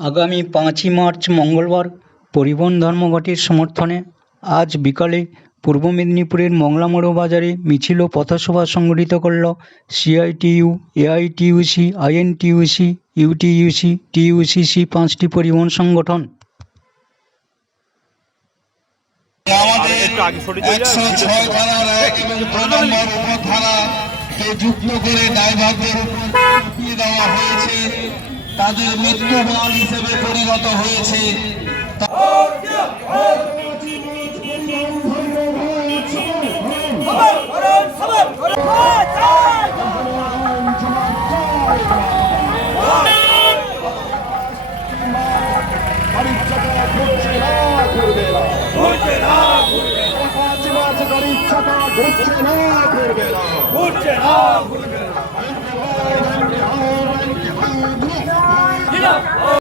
আগামী পাঁচই মার্চ মঙ্গলবার পরিবহন ধর্মঘটের সমর্থনে আজ বিকালে পূর্ব মেদিনীপুরের মংলা মোড় বাজারে মিছিল ও পথসভা সংগঠিত করল CITU AITUC INTUC UTUC TUCC পাঁচটি পরিবহন সংগঠন। আমাদের একশো ছয় এক এবং যুক্ত করে ড্রাইভারদের ঝাঁপিয়ে দেওয়া হয়েছে। তাদের মৃত্যুবান হিসেবে পরিণত হয়েছে। ঘুরছে না ঘুরবে না, ঘুরছে না ঘুরবে 때문에 네.